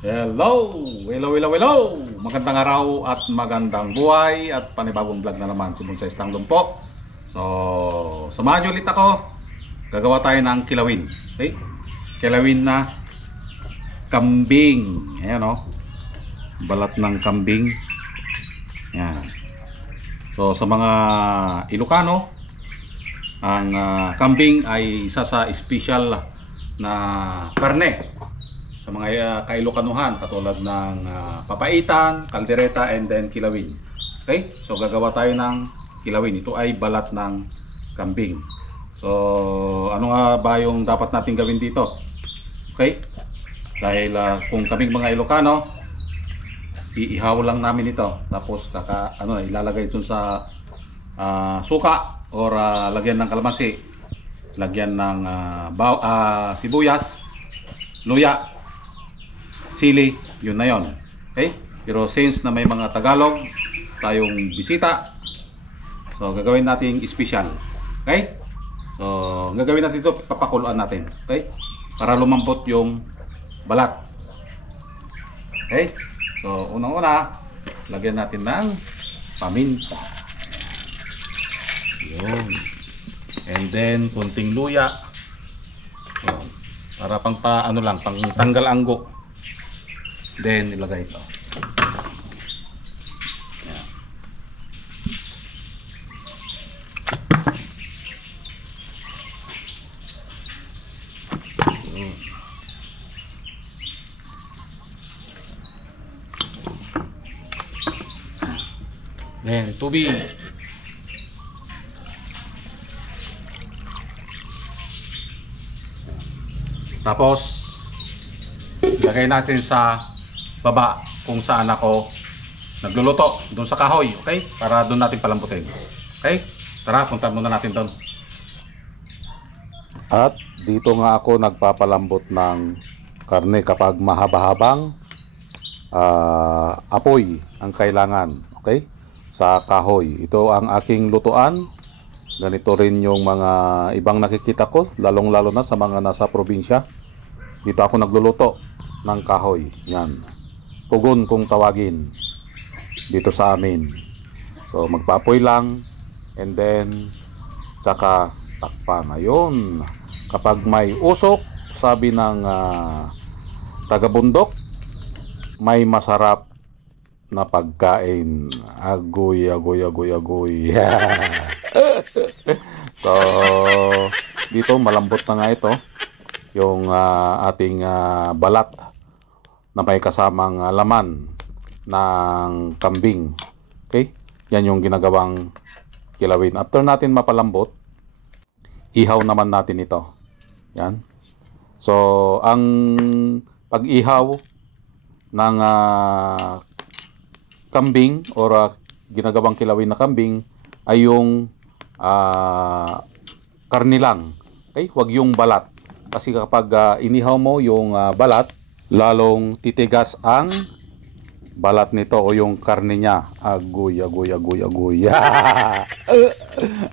Hello! Hello, hello, hello! Magandang araw at magandang buhay at panibagong vlog na naman si Bonsai Stanglong po. So, samahan niyo ulit ako. Gagawa tayo ng kilawin. Okay? Kilawin na kambing. Ayan o. Balat ng kambing. Ayan. So, sa mga Ilocano, ang kambing ay isa sa special na karne sa mga kailokanuhan katulad ng papaitan, kaldereta, and then kilawin. Okay? So gagawa tayo ng kilawin. Ito ay balat ng kambing. So ano nga ba yung dapat natin gawin dito? Okay? Dahil kung kaming mga Ilocano, iihaw lang namin ito. Tapos ilalagay ito sa suka or lagyan ng kalamansi, lagyan ng sibuyas, luya, sili, yun na yun. Okay? Pero since na may mga Tagalog tayong bisita, so gagawin natin special. Okay? So gagawin natin ito, papakuluan natin. Okay? Para lumambot yung balat. Okay? So unang-una, lagyan natin ng paminta. Yun. And then kunting luya. So, para pang tanggal anggo. Then ilagay ito. Ayan. Then tubig. Tapos ilagay natin sa baba kung saan ako nagluluto, doon sa kahoy. Okay? Para doon natin palambutin. Okay? Tara, punta muna natin doon. At dito nga ako nagpapalambot ng karne kapag mahaba-habang apoy ang kailangan. Okay? Sa kahoy. Ito ang aking lutuan. Ganito rin yung mga ibang nakikita ko, lalong-lalo na sa mga nasa probinsya. Dito ako nagluluto ng kahoy. Yan. Pugon kung tawagin dito sa amin. So magpapoy lang and then tsaka takpan. Ayun. Kapag may usok, sabi ng taga-bundok, may masarap na pagkain. Agoy, agoy, agoy, agoy. So dito malambot na nga ito yung ating balat na may kasamang laman ng kambing. Okay? Yan yung ginagawang kilawin. After natin mapalambot, ihaw naman natin ito. Yan. So, ang pag-ihaw ng kambing or ginagawang kilawin na kambing ay yung karni lang. Okay? Huwag yung balat. Kasi kapag inihaw mo yung balat, lalong titigas ang balat nito o yung karne niya. Agoy, agoy, agoy, agoy.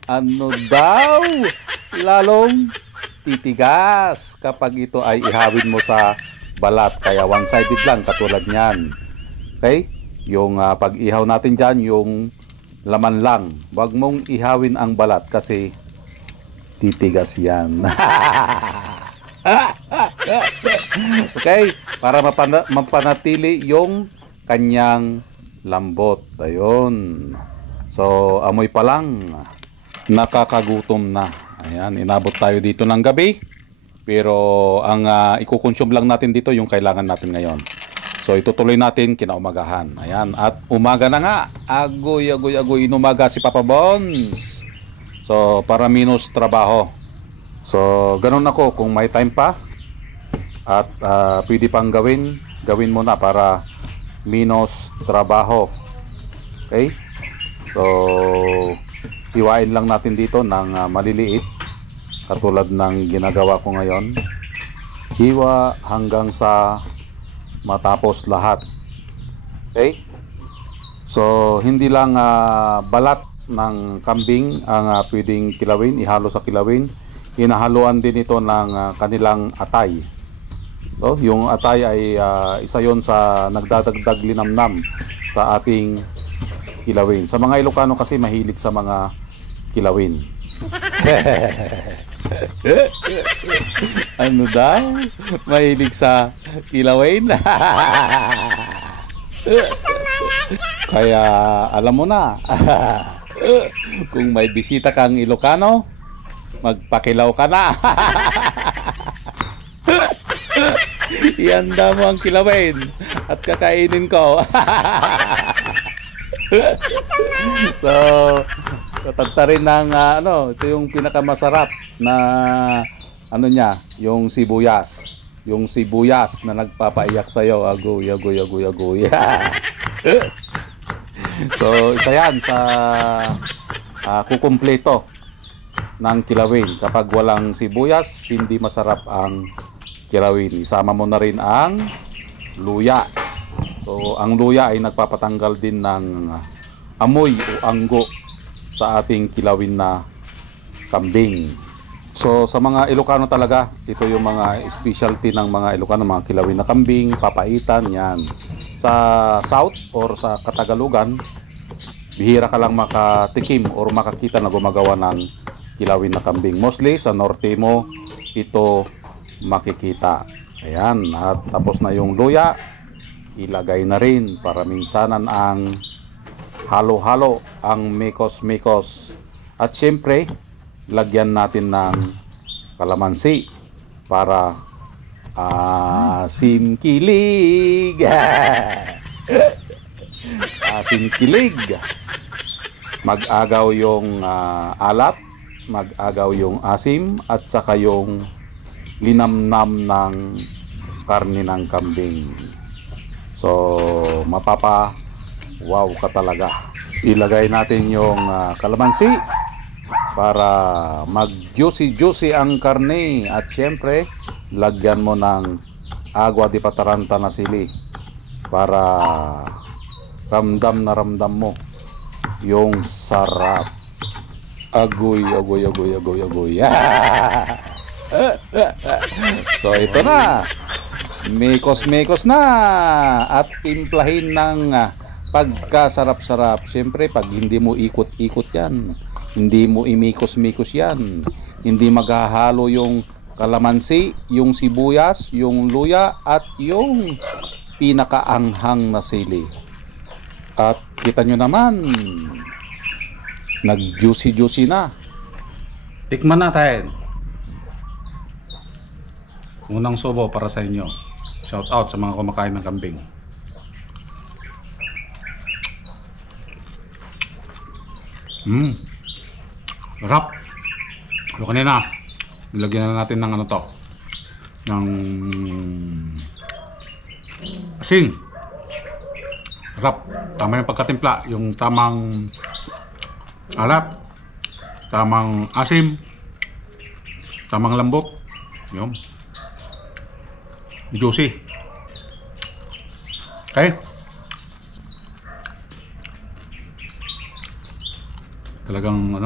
Ano daw? Lalong titigas kapag ito ay ihawin mo sa balat. Kaya one-sided lang katulad niyan. Okay? Yung pag-ihaw natin dyan, yung laman lang. Huwag mong ihawin ang balat kasi titigas yan. Okay, para mapanatili yung kanyang lambot. Ayun. So, amoy pa lang, nakakagutom na. Ayan, inabot tayo dito ng gabi. Pero ang ikukonsume lang natin dito yung kailangan natin ngayon. So, itutuloy natin kinaumagahan. Ayan, at umaga na nga. Agoy, agoy, agoy. Inumaga si Papa Bones. So, para minus trabaho. So, ganun ako kung may time pa at pwede pang gawin mo na para minus trabaho. Okay? So, hiwain lang natin dito ng maliliit katulad ng ginagawa ko ngayon. Hiwa hanggang sa matapos lahat. Okay? So, hindi lang balat ng kambing ang pwedeng kilawin, ihalo sa kilawin. Hinahaluan din ito ng kanilang atay. So, yung atay ay isa yon sa nagdadagdag linamnam sa ating kilawin. Sa mga Ilocano kasi mahilig sa mga kilawin. Ano daw? Mahilig sa kilawin? Kaya alam mo na. Kung may bisita kang Ilocano, magpakilaw ka na. Ihanda mo ang kilawin at kakainin ko. So, tatagta rin ng ito yung pinakamasarap na niya, yung sibuyas. Yung sibuyas na nagpapaiyak sa'yo. Agoy, agoy, agoy, agoy. So, isa yan sa kukumpleto ng kilawin. Kapag walang sibuyas, hindi masarap ang kilawin. Isama mo na rin ang luya. So, ang luya ay nagpapatanggal din ng amoy o anggo sa ating kilawin na kambing. So, sa mga Ilocano talaga, ito yung mga specialty ng mga Ilocano, mga kilawin na kambing, papaitan, yan. Sa South or sa Katagalugan, bihira ka lang makatikim or makakita na gumagawa ng kilawin na kambing. Mostly sa norte mo ito makikita. Ayan, at tapos na yung luya, ilagay na rin para minsanan ang halo-halo, ang mikos-mikos. At syempre, lagyan natin ng kalamansi para asim-kilig. Asim-kilig. Mag-agaw yung alat, mag-agaw yung asim, at saka yung linamnam ng karne ng kambing. So, wow ka talaga. Ilagay natin yung kalamansi para mag-juicy ang karne. At syempre, lagyan mo ng agua di pataranta na sili para ramdam na ramdam mo yung sarap. Agoy, agoy, agoy, agoy, agoy. So, ito na. Mekos-mekos na. At timplahin ng pagkasarap-sarap. Siyempre, pag hindi mo ikot-ikot yan, hindi mo imikos-mikos yan, hindi maghahalo yung kalamansi, yung sibuyas, yung luya, at yung pinakaanghang na sili. At kita nyo naman, nag-juicy-juicy na. Tikman natin. Unang subo para sa inyo. Shout out sa mga kumakain ng kambing. Sarap. So kanina, nilagyan na natin ng ng asin. Sarap. Tama yung pagkatimpla, yung tamang alat, tamang asim, tamang lambot. Yun. Juicy. Okay. Talagang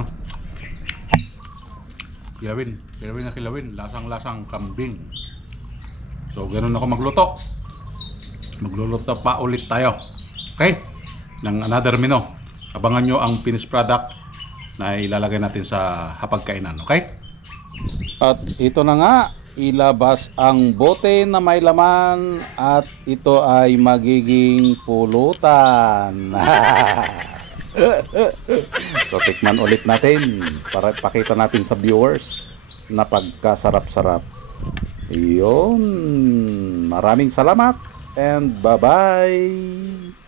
kilawin, lasang-lasang kambing. So ganoon ako magluto. Magluluto pa ulit tayo. Okay? Ng another menu. Abangan nyo ang finished product na ilalagay natin sa hapagkainan. Okay? At ito na nga, ilabas ang bote na may laman at ito ay magiging pulutan. So tikman ulit natin para pakita natin sa viewers na pagkasarap-sarap. Yun. Maraming salamat and bye-bye.